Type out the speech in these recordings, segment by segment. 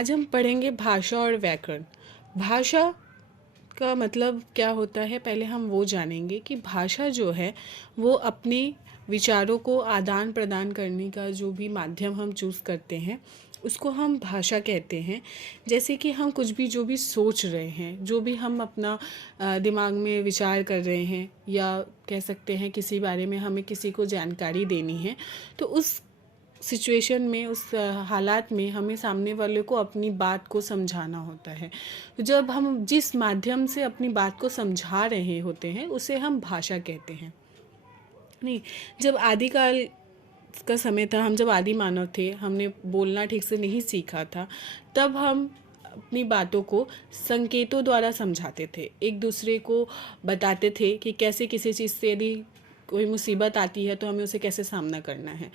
आज हम पढ़ेंगे भाषा और व्याकरण। भाषा का मतलब क्या होता है, पहले हम वो जानेंगे कि भाषा जो है वो अपने विचारों को आदान प्रदान करने का जो भी माध्यम हम चूज़ करते हैं उसको हम भाषा कहते हैं। जैसे कि हम कुछ भी जो भी सोच रहे हैं, जो भी हम अपना दिमाग में विचार कर रहे हैं, या कह सकते हैं किसी बारे में हमें किसी को जानकारी देनी है, तो उस सिचुएशन में, उस हालात में हमें सामने वाले को अपनी बात को समझाना होता है। तो जब हम जिस माध्यम से अपनी बात को समझा रहे होते हैं उसे हम भाषा कहते हैं। नहीं, जब आदिकाल का समय था, हम जब आदि मानव थे, हमने बोलना ठीक से नहीं सीखा था, तब हम अपनी बातों को संकेतों द्वारा समझाते थे, एक दूसरे को बताते थे कि कैसे किसी चीज़ से यदि कोई मुसीबत आती है तो हमें उसे कैसे सामना करना है।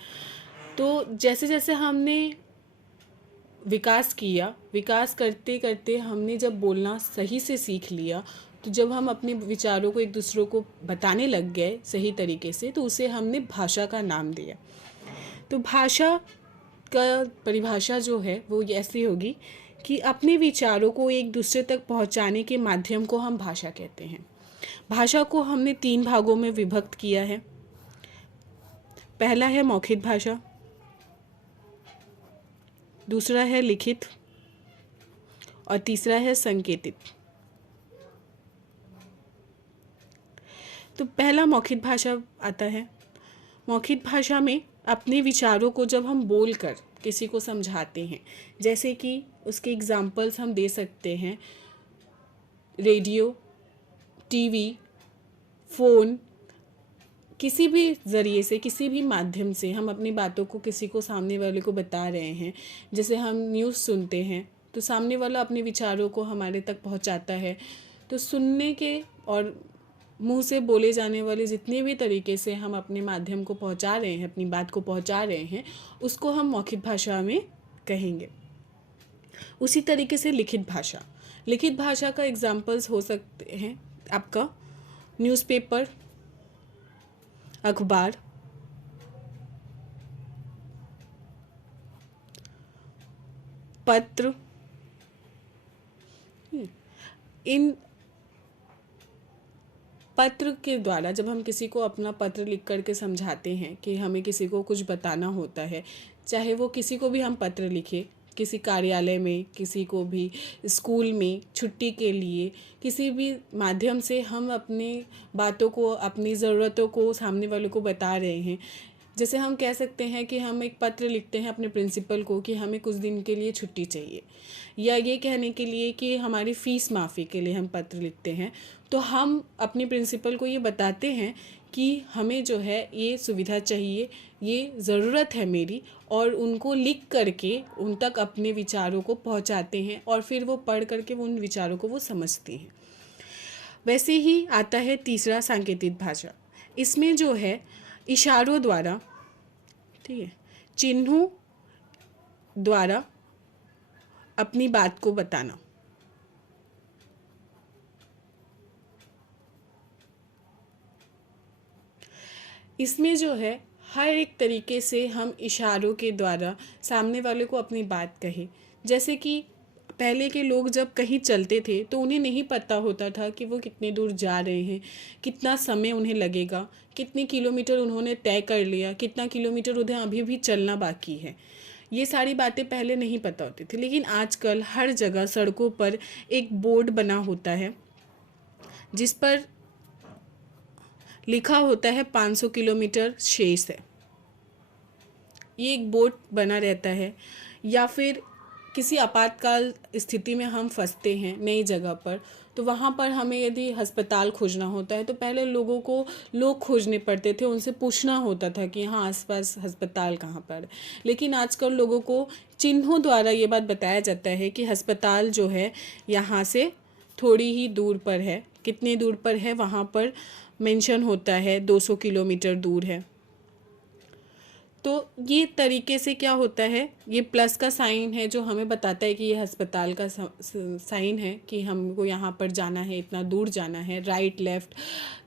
तो जैसे जैसे हमने विकास किया, विकास करते करते हमने जब बोलना सही से सीख लिया, तो जब हम अपने विचारों को एक दूसरों को बताने लग गए सही तरीके से, तो उसे हमने भाषा का नाम दिया। तो भाषा का परिभाषा जो है वो ऐसी होगी कि अपने विचारों को एक दूसरे तक पहुंचाने के माध्यम को हम भाषा कहते हैं। भाषा को हमने 3 भागों में विभक्त किया है। पहला है मौखिक भाषा, दूसरा है लिखित, और तीसरा है संकेतित। तो पहला मौखिक भाषा आता है। मौखिक भाषा में अपने विचारों को जब हम बोलकर किसी को समझाते हैं, जैसे कि उसके एग्जाम्पल्स हम दे सकते हैं, रेडियो, टीवी, फ़ोन, किसी भी ज़रिए से, किसी भी माध्यम से हम अपनी बातों को किसी को, सामने वाले को बता रहे हैं। जैसे हम न्यूज़ सुनते हैं तो सामने वाला अपने विचारों को हमारे तक पहुंचाता है। तो सुनने के और मुंह से बोले जाने वाले जितने भी तरीके से हम अपने माध्यम को पहुंचा रहे हैं, अपनी बात को पहुंचा रहे हैं, उसको हम मौखिक भाषा में कहेंगे। उसी तरीके से लिखित भाषा, लिखित भाषा का एग्जाम्पल्स हो सकते हैं आपका न्यूज़पेपर, अखबार, पत्र। इन पत्र के द्वारा जब हम किसी को अपना पत्र लिख करके समझाते हैं कि हमें किसी को कुछ बताना होता है, चाहे वो किसी को भी हम पत्र लिखें, किसी कार्यालय में, किसी को भी स्कूल में, छुट्टी के लिए, किसी भी माध्यम से हम अपनी बातों को, अपनी ज़रूरतों को सामने वाले को बता रहे हैं। जैसे हम कह सकते हैं कि हम एक पत्र लिखते हैं अपने प्रिंसिपल को कि हमें कुछ दिन के लिए छुट्टी चाहिए, या ये कहने के लिए कि हमारी फ़ीस माफ़ी के लिए हम पत्र लिखते हैं। तो हम अपने प्रिंसिपल को ये बताते हैं कि हमें जो है ये सुविधा चाहिए, ये ज़रूरत है मेरी, और उनको लिख करके उन तक अपने विचारों को पहुंचाते हैं, और फिर वो पढ़ करके वो उन विचारों को वो समझती हैं। वैसे ही आता है तीसरा, सांकेतिक भाषा। इसमें जो है इशारों द्वारा, ठीक है, चिन्हों द्वारा अपनी बात को बताना। इसमें जो है हर एक तरीके से हम इशारों के द्वारा सामने वाले को अपनी बात कहें। जैसे कि पहले के लोग जब कहीं चलते थे तो उन्हें नहीं पता होता था कि वो कितने दूर जा रहे हैं, कितना समय उन्हें लगेगा, कितने किलोमीटर उन्होंने तय कर लिया, कितना किलोमीटर उन्हें अभी भी चलना बाकी है। ये सारी बातें पहले नहीं पता होती थी, लेकिन आजकल हर जगह सड़कों पर एक बोर्ड बना होता है जिस पर लिखा होता है 500 किलोमीटर शेष है। ये एक बोर्ड बना रहता है। या फिर किसी आपातकाल स्थिति में हम फंसते हैं नई जगह पर, तो वहाँ पर हमें यदि अस्पताल खोजना होता है तो पहले लोगों को लोग खोजने पड़ते थे, उनसे पूछना होता था कि हाँ आसपास अस्पताल कहाँ पर है। लेकिन आजकल लोगों को चिन्हों द्वारा ये बात बताया जाता है कि अस्पताल जो है यहाँ से थोड़ी ही दूर पर है, कितने दूर पर है वहाँ पर मेंशन होता है, 200 किलोमीटर दूर है। तो ये तरीके से क्या होता है, ये प्लस का साइन है जो हमें बताता है कि ये अस्पताल का साइन है कि हमको यहाँ पर जाना है, इतना दूर जाना है। राइट, लेफ़्ट,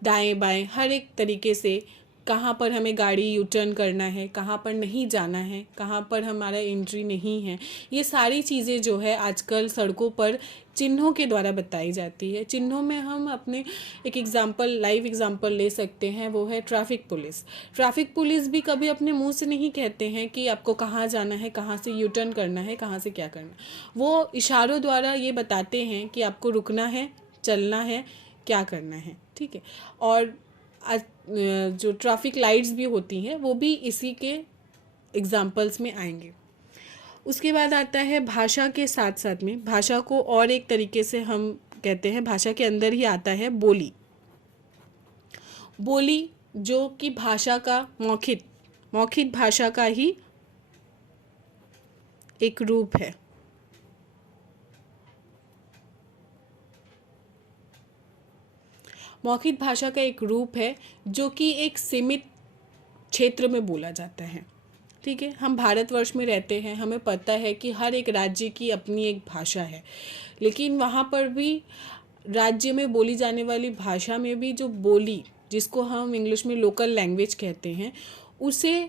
दाएं बाएं, हर एक तरीके से कहाँ पर हमें गाड़ी यू टर्न करना है, कहाँ पर नहीं जाना है, कहाँ पर हमारा एंट्री नहीं है, ये सारी चीज़ें जो है आजकल सड़कों पर चिन्हों के द्वारा बताई जाती है। चिन्हों में हम अपने एक एग्जाम्पल, लाइव एग्जाम्पल ले सकते हैं, वो है ट्रैफिक पुलिस। ट्रैफिक पुलिस भी कभी अपने मुंह से नहीं कहते हैं कि आपको कहाँ जाना है, कहाँ से यू टर्न करना है, कहाँ से क्या करना है। वो इशारों द्वारा ये बताते हैं कि आपको रुकना है, चलना है, क्या करना है, ठीक है। और जो ट्रैफिक लाइट्स भी होती हैं वो भी इसी के एग्जाम्पल्स में आएंगे। उसके बाद आता है भाषा के साथ साथ में, भाषा को और एक तरीके से हम कहते हैं, भाषा के अंदर ही आता है बोली। बोली जो कि भाषा का मौखिक भाषा का ही एक रूप है। मौखिक भाषा का एक रूप है जो कि एक सीमित क्षेत्र में बोला जाता है, ठीक है। हम भारतवर्ष में रहते हैं, हमें पता है कि हर एक राज्य की अपनी एक भाषा है, लेकिन वहाँ पर भी राज्य में बोली जाने वाली भाषा में भी जो बोली, जिसको हम इंग्लिश में लोकल लैंग्वेज कहते हैं, उसे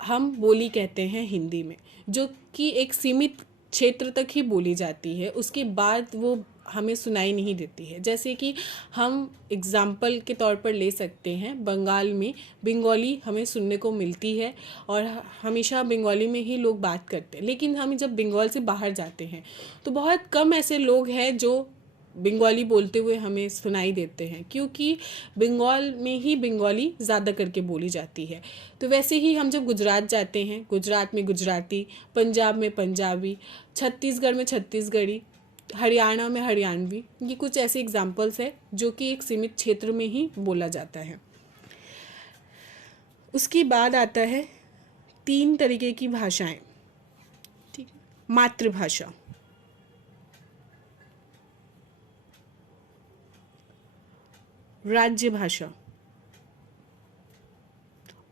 हम बोली कहते हैं हिंदी में, जो कि एक सीमित क्षेत्र तक ही बोली जाती है, उसके बाद वो हमें सुनाई नहीं देती है। जैसे कि हम एग्ज़ाम्पल के तौर पर ले सकते हैं, बंगाल में बंगाली हमें सुनने को मिलती है और हमेशा बंगाली में ही लोग बात करते हैं, लेकिन हम जब बंगाल से बाहर जाते हैं तो बहुत कम ऐसे लोग हैं जो बंगाली बोलते हुए हमें सुनाई देते हैं, क्योंकि बंगाल में ही बंगाली ज़्यादा करके बोली जाती है। तो वैसे ही हम जब गुजरात जाते हैं, गुजरात में गुजराती, पंजाब में पंजाबी, छत्तीसगढ़ में छत्तीसगढ़ी, हरियाणा में हरियाणवी, ये कुछ ऐसे एग्जाम्पल्स है जो कि एक सीमित क्षेत्र में ही बोला जाता है। उसके बाद आता है 3 तरीके की भाषाएं, ठीक है। मातृभाषा, राज्य भाषा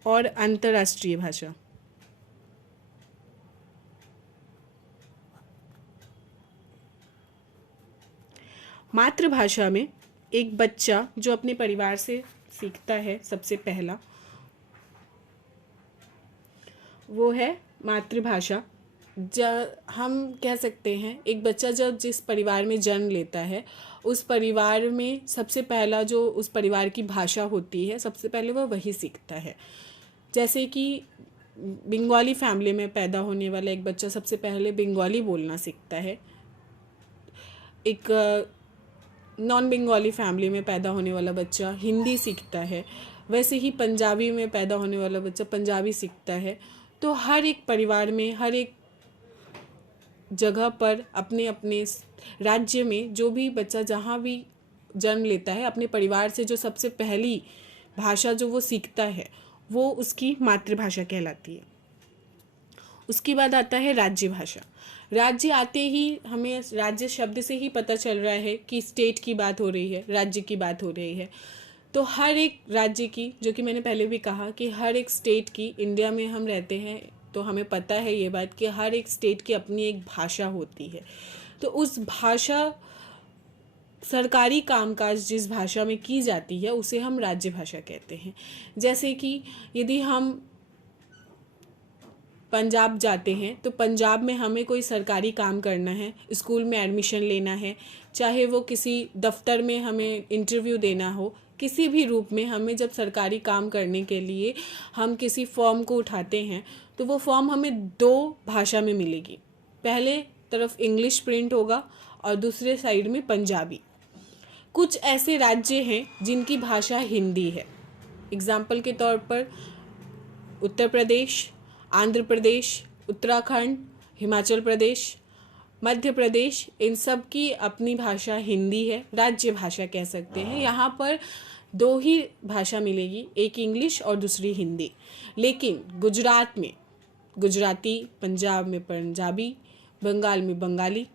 और अंतर्राष्ट्रीय भाषा। मातृभाषा में एक बच्चा जो अपने परिवार से सीखता है, सबसे पहला वो है मातृभाषा। हम कह सकते हैं एक बच्चा जब जिस परिवार में जन्म लेता है, उस परिवार में सबसे पहला जो उस परिवार की भाषा होती है, सबसे पहले वो वही सीखता है। जैसे कि बंगाली फैमिली में पैदा होने वाला एक बच्चा सबसे पहले बंगाली बोलना सीखता है, एक नॉन बंगाली फैमिली में पैदा होने वाला बच्चा हिंदी सीखता है, वैसे ही पंजाबी में पैदा होने वाला बच्चा पंजाबी सीखता है। तो हर एक परिवार में, हर एक जगह पर, अपने अपने राज्य में जो भी बच्चा जहाँ भी जन्म लेता है, अपने परिवार से जो सबसे पहली भाषा जो वो सीखता है वो उसकी मातृभाषा कहलाती है। उसके बाद आता है राज्य भाषा। राज्य आते ही हमें राज्य शब्द से ही पता चल रहा है कि स्टेट की बात हो रही है, राज्य की बात हो रही है। तो हर एक राज्य की, जो कि मैंने पहले भी कहा कि हर एक स्टेट की, इंडिया में हम रहते हैं तो हमें पता है ये बात कि हर एक स्टेट की अपनी एक भाषा होती है। तो उस भाषा, सरकारी कामकाज जिस भाषा में की जाती है उसे हम राज्य भाषा कहते हैं। जैसे कि यदि हम पंजाब जाते हैं तो पंजाब में हमें कोई सरकारी काम करना है, स्कूल में एडमिशन लेना है, चाहे वो किसी दफ्तर में हमें इंटरव्यू देना हो, किसी भी रूप में हमें जब सरकारी काम करने के लिए हम किसी फॉर्म को उठाते हैं तो वो फॉर्म हमें 2 भाषा में मिलेगी। पहले तरफ इंग्लिश प्रिंट होगा और दूसरे साइड में पंजाबी। कुछ ऐसे राज्य हैं जिनकी भाषा हिंदी है। एग्जाम्पल के तौर पर उत्तर प्रदेश, आंध्र प्रदेश, उत्तराखंड, हिमाचल प्रदेश, मध्य प्रदेश, इन सब की अपनी भाषा हिंदी है, राज्य भाषा कह सकते हैं। यहाँ पर 2 ही भाषा मिलेगी, एक इंग्लिश और दूसरी हिंदी। लेकिन गुजरात में गुजराती, पंजाब में पंजाबी, बंगाल में बंगाली।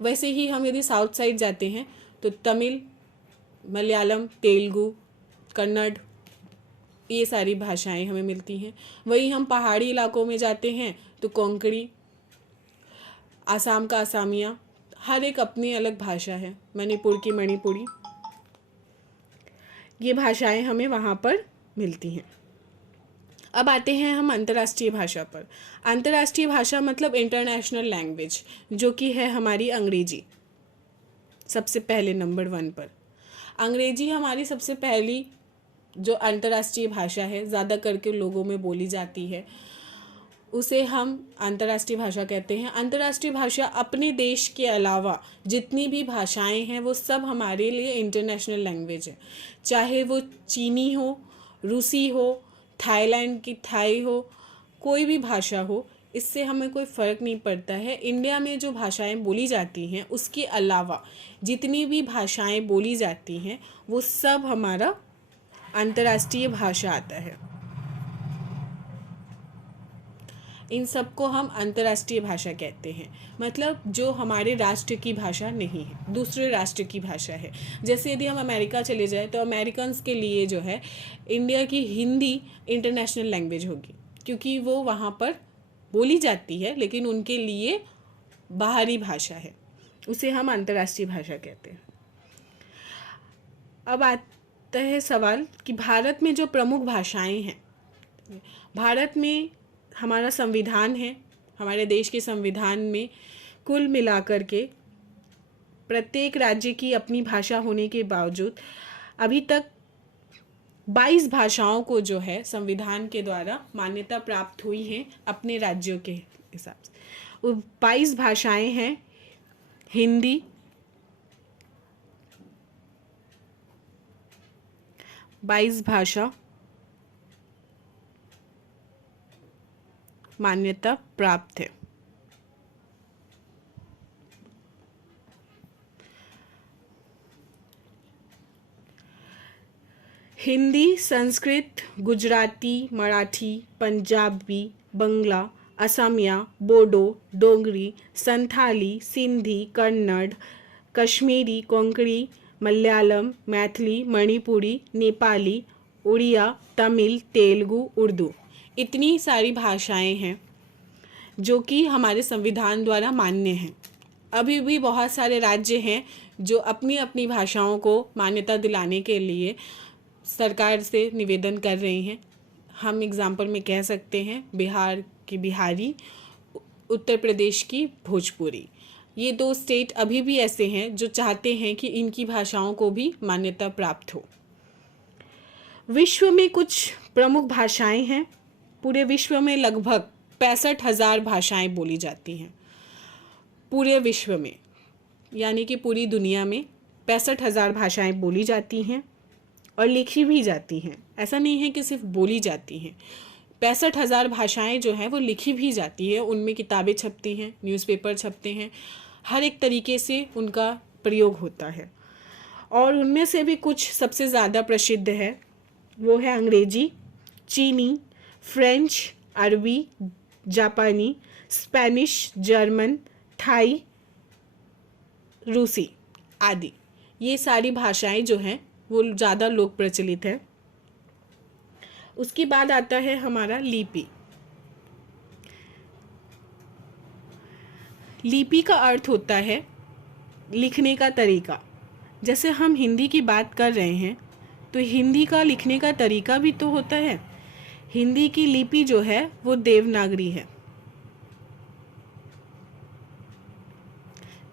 वैसे ही हम यदि साउथ साइड जाते हैं तो तमिल, मलयालम, तेलुगु, कन्नड़, ये सारी भाषाएं हमें मिलती हैं। वही हम पहाड़ी इलाकों में जाते हैं तो कोंकणी, आसाम का आसामिया, हर एक अपनी अलग भाषा है, मणिपुर की मणिपुरी, ये भाषाएं हमें वहाँ पर मिलती हैं। अब आते हैं हम अंतर्राष्ट्रीय भाषा पर। अंतर्राष्ट्रीय भाषा मतलब इंटरनेशनल लैंग्वेज, जो कि है हमारी अंग्रेजी, सबसे पहले नंबर 1 पर। अंग्रेजी हमारी सबसे पहली जो अंतर्राष्ट्रीय भाषा है, ज़्यादा करके लोगों में बोली जाती है, उसे हम अंतर्राष्ट्रीय भाषा कहते हैं। अंतर्राष्ट्रीय भाषा अपने देश के अलावा जितनी भी भाषाएं हैं वो सब हमारे लिए इंटरनेशनल लैंग्वेज है। चाहे वो चीनी हो, रूसी हो, थाईलैंड की थाई हो, कोई भी भाषा हो, इससे हमें कोई फ़र्क नहीं पड़ता है। इंडिया में जो भाषाएं बोली जाती हैं उसके अलावा जितनी भी भाषाएं बोली जाती हैं वो सब हमारा अंतर्राष्ट्रीय भाषा आता है। इन सबको हम अंतर्राष्ट्रीय भाषा कहते हैं, मतलब जो हमारे राष्ट्र की भाषा नहीं है, दूसरे राष्ट्र की भाषा है। जैसे यदि हम अमेरिका चले जाए तो अमेरिकन्स के लिए जो है इंडिया की हिंदी इंटरनेशनल लैंग्वेज होगी, क्योंकि वो वहाँ पर बोली जाती है, लेकिन उनके लिए बाहरी भाषा है, उसे हम अंतर्राष्ट्रीय भाषा कहते हैं। अब आता है सवाल कि भारत में जो प्रमुख भाषाएं हैं, भारत में हमारा संविधान है। हमारे देश के संविधान में कुल मिलाकर के प्रत्येक राज्य की अपनी भाषा होने के बावजूद अभी तक 22 भाषाओं को जो है संविधान के द्वारा मान्यता प्राप्त हुई है अपने राज्यों के हिसाब से। वो 22 भाषाएं हैं हिंदी, बाईस भाषा मान्यता प्राप्त है। हिंदी, संस्कृत, गुजराती, मराठी, पंजाबी, बंगला, असमिया, बोडो, डोगरी, संथाली, सिंधी, कन्नड़, कश्मीरी, कोंकणी, मलयालम, मैथिली, मणिपुरी, नेपाली, उड़िया, तमिल, तेलुगु, उर्दू, इतनी सारी भाषाएं हैं जो कि हमारे संविधान द्वारा मान्य हैं। अभी भी बहुत सारे राज्य हैं जो अपनी अपनी भाषाओं को मान्यता दिलाने के लिए सरकार से निवेदन कर रहे हैं। हम एग्जाम्पल में कह सकते हैं बिहार की बिहारी, उत्तर प्रदेश की भोजपुरी। ये 2 स्टेट अभी भी ऐसे हैं जो चाहते हैं कि इनकी भाषाओं को भी मान्यता प्राप्त हो। विश्व में कुछ प्रमुख भाषाएं हैं। पूरे विश्व में लगभग 65,000 भाषाएं बोली जाती हैं। पूरे विश्व में, यानी कि पूरी दुनिया में 65,000 भाषाएं बोली जाती हैं और लिखी भी जाती हैं। ऐसा नहीं है कि सिर्फ बोली जाती हैं, 65,000 भाषाएं जो हैं वो लिखी भी जाती है। उनमें किताबें छपती हैं, न्यूज़पेपर छपते हैं, हर एक तरीके से उनका प्रयोग होता है। और उनमें से भी कुछ सबसे ज़्यादा प्रसिद्ध है, वो है अंग्रेजी, चीनी, फ्रेंच, अरबी, जापानी, स्पेनिश, जर्मन, थाई, रूसी आदि। ये सारी भाषाएं जो हैं वो ज़्यादा लोक प्रचलित है। उसके बाद आता है हमारा लिपि। लिपि का अर्थ होता है लिखने का तरीका। जैसे हम हिंदी की बात कर रहे हैं तो हिंदी का लिखने का तरीका भी तो होता है। हिंदी की लिपि जो है वो देवनागरी है।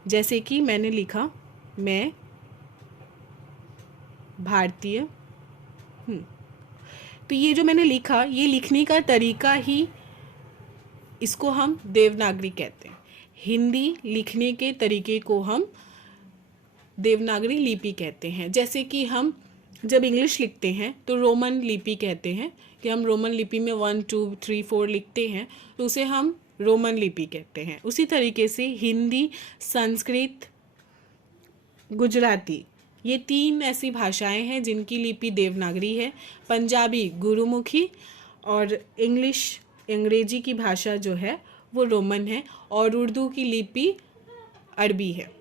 जैसे कि मैंने लिखा, मैं भारतीय हूँ, तो ये जो मैंने लिखा, ये लिखने का तरीका ही, इसको हम देवनागरी कहते हैं। हिंदी लिखने के तरीके को हम देवनागरी लिपि कहते हैं। जैसे कि हम जब इंग्लिश लिखते हैं तो रोमन लिपि कहते हैं, कि हम रोमन लिपि में 1 2 3 4 लिखते हैं, तो उसे हम रोमन लिपि कहते हैं। उसी तरीके से हिंदी, संस्कृत, गुजराती, ये 3 ऐसी भाषाएं हैं जिनकी लिपि देवनागरी है। पंजाबी गुरुमुखी और अंग्रेजी की भाषा जो है वो रोमन है, और उर्दू की लिपि अरबी है।